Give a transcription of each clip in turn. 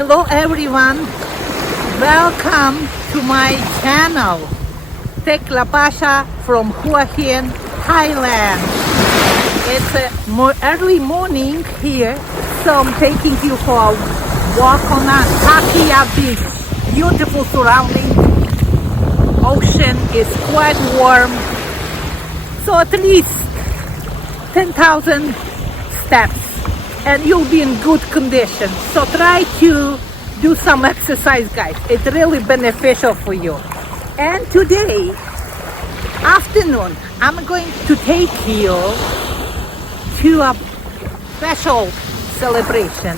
Hello everyone, welcome to my channel. Tek Lapasha from Hua Hin, Thailand. It's a early morning here, so I'm taking you for a walk on a Pattaya beach. Beautiful surrounding. Ocean is quite warm, so at least 10,000 steps and you'll be in good condition. So try to do some exercise, guys. It's really beneficial for you. And today afternoon I'm going to take you to a special celebration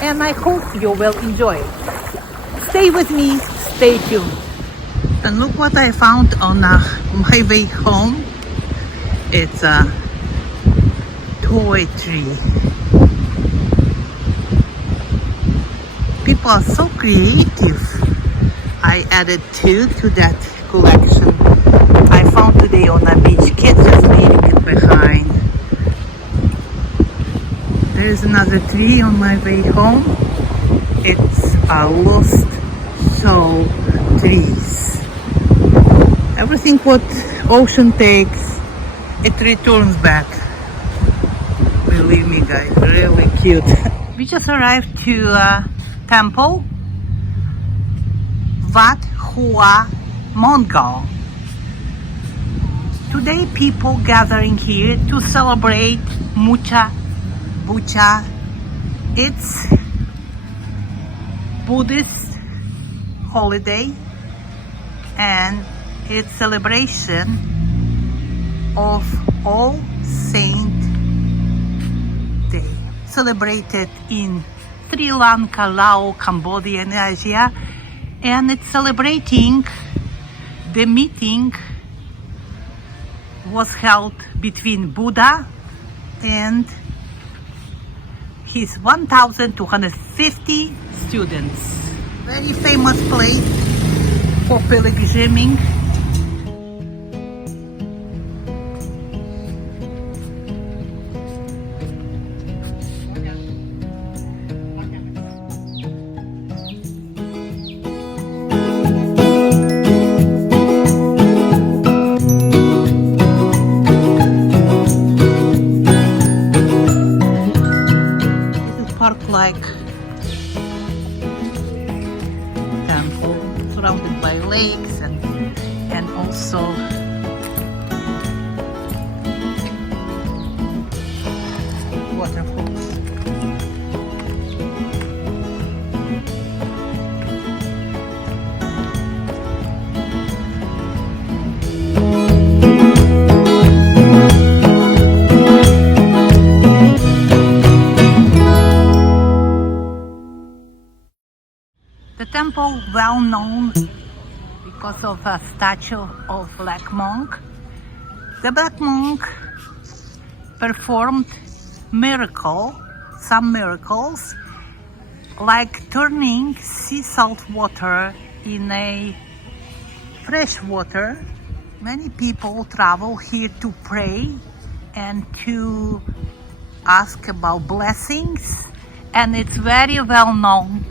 and I hope you will enjoy it. Stay with me, stay tuned. And look what I found on my way home. It's a toy tree. People are so creative. I added two to that collection I found today on the beach. Kids just leaving behind. There is another tree on my way home. It's a lost soul trees. Everything what ocean takes, it returns back. Believe me, guys, really cute. We just arrived to temple Wat Hua Mongol. Today people gathering here to celebrate Mucha Bucha. It's Buddhist holiday and it's celebration of All Saint Day, celebrated in Sri Lanka, Laos, Cambodia and Asia, and it's celebrating the meeting was held between Buddha and his 1,250 students. Very famous place for pilgrimaging. Like temple surrounded by lakes and also waterfalls. The temple well known because of a statue of Black Monk. The Black Monk performed some miracles, like turning sea salt water in a fresh water. Many people travel here to pray and to ask about blessings, and it's very well known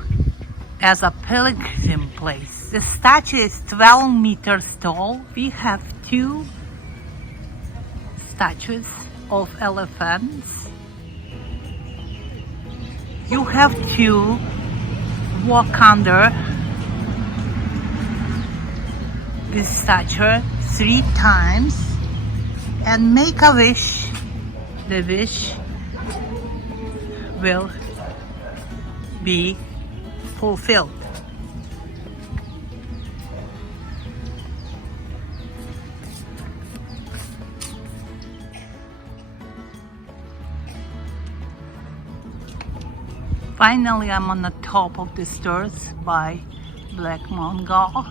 as a pilgrim place. The statue is 12 meters tall. We have two statues of elephants. You have to walk under this statue 3 times and make a wish. The wish will be fulfilled. Finally, I'm on the top of the stairs by Black Mongol.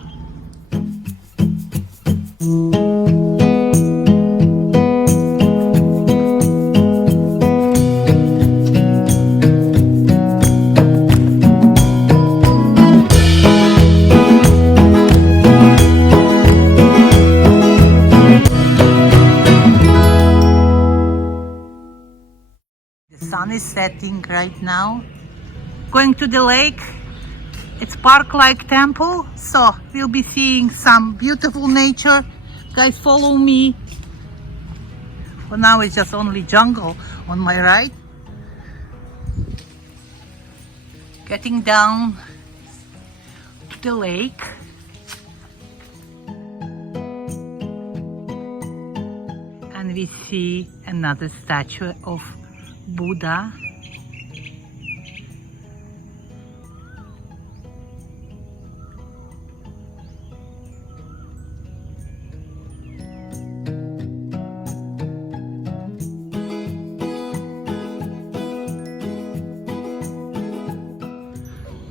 The sun is setting right now. Going to the lake It's park-like temple, so we'll be seeing some beautiful nature. Guys, follow me. For now, it's just only jungle on my right. Getting down to the lake. And we see another statue of Buddha.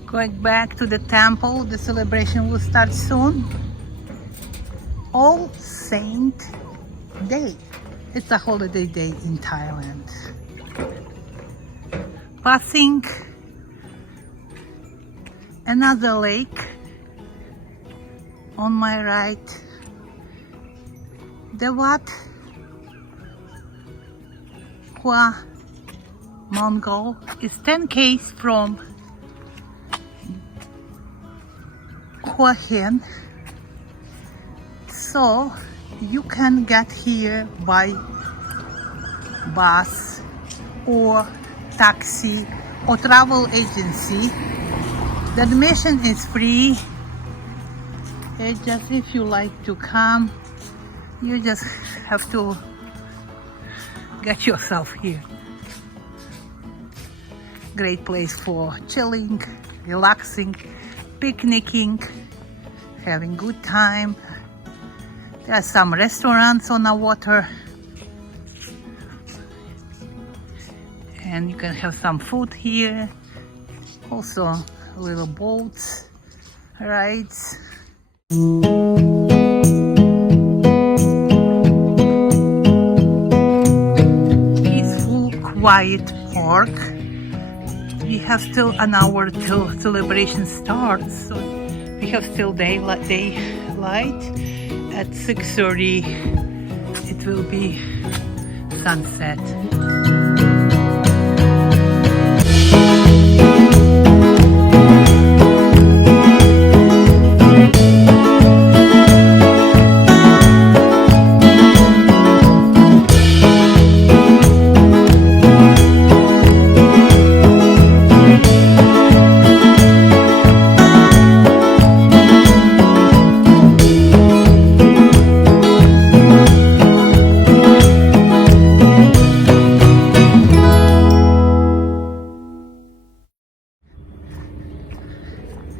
Going back to the temple, the celebration will start soon. All Saint Day. It's a holiday day in Thailand. Passing another lake on my right. The Wat Hua Mongol is 10 km from Hua Hin, so you can get here by bus or taxi or travel agency. The admission is free. It's just if you like to come, you just have to get yourself here. Great place for chilling, relaxing, picnicking, having good time. There are some restaurants on the water, and you can have some food here. Also little boats, rides. Peaceful, quiet park. We have still an hour till celebration starts, so we have still daylight. At 6:30 it will be sunset.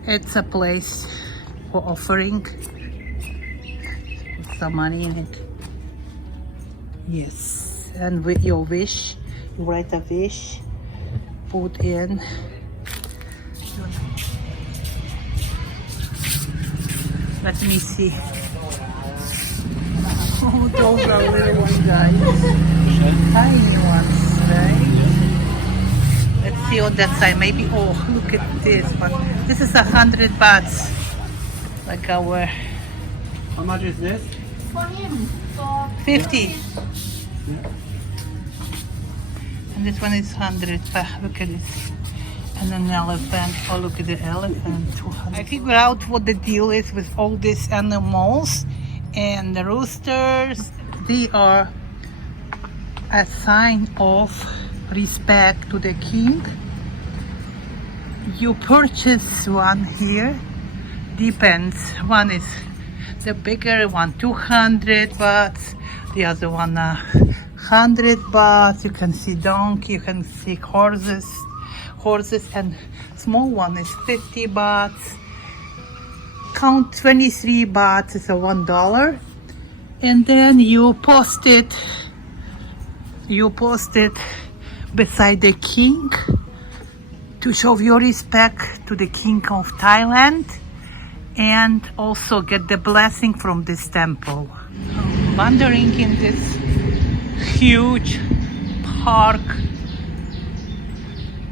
It's a place for offering with some money in it. Yes, and with your wish, you write a wish, put in. Let me see. Oh, those are little ones, guys. Tiny ones, right? Let's see on that side. Maybe, oh, look at this one. This is 100 bahts. Like our... How much is this? 50. And this one is 100. Look at this. And an elephant. Oh, look at the elephant. 200. I figured out what the deal is with all these animals. And the roosters, they are a sign of respect to the king. You purchase one here, depends. One is the bigger one, 200 bahts, the other one 100 bahts. You can see donkey, you can see horses, and small one is 50 bahts. Count 23 bahts is a $1, and then you post it beside the king to show your respect to the king of Thailand, and also get the blessing from this temple. Wandering in this huge park,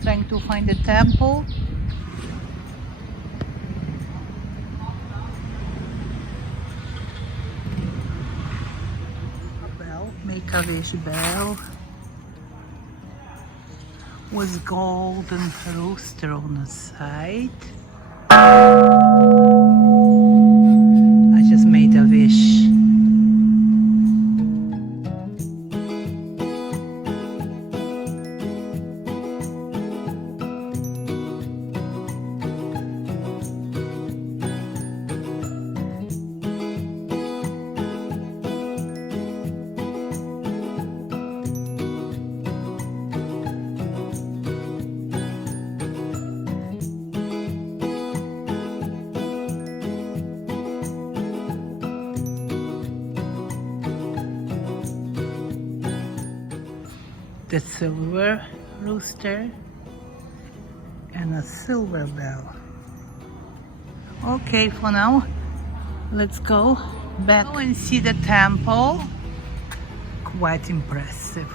trying to find the temple. Make a wish bell with golden rooster on the side. I just made a wish. The silver rooster and a silver bell. Okay, for now, let's go back and see the temple. Quite impressive.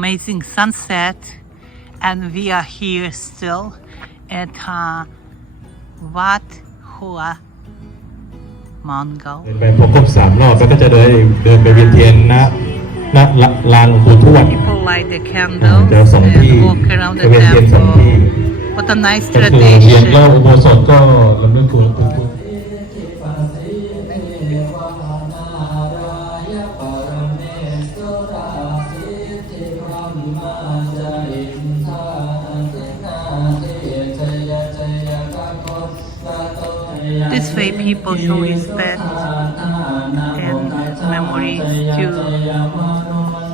Amazing sunset, and we are here still at Wat Hua Mongol. เดินไปพบครบ3 รอบแล้วก็จะเดินไปเวียนเทียนณลานหลวงปู่ทวด People light the candles จะส่ง and ที่ walk around the เวียนเทียนส่งที่ temple. What a nice ก็คือเวียนรอบ tradition. อุโบสถก็ลำลึกถึงหลวงปู่ทวด This way people show respect and memory to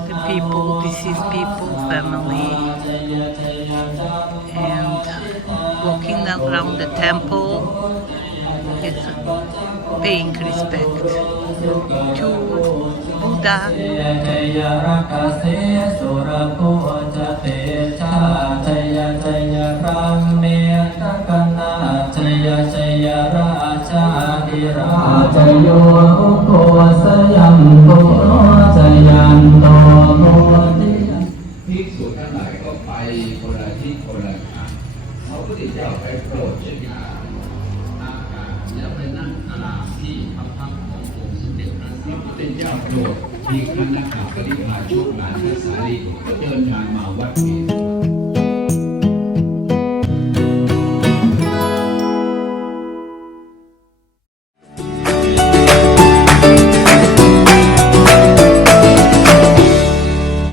the people, deceased people, family, and walking around the temple is paying respect to Buddha.ที่คณะนักข่าวก็ได้พาชุดหลานและสาลีก็เดินทางมาวัดนี้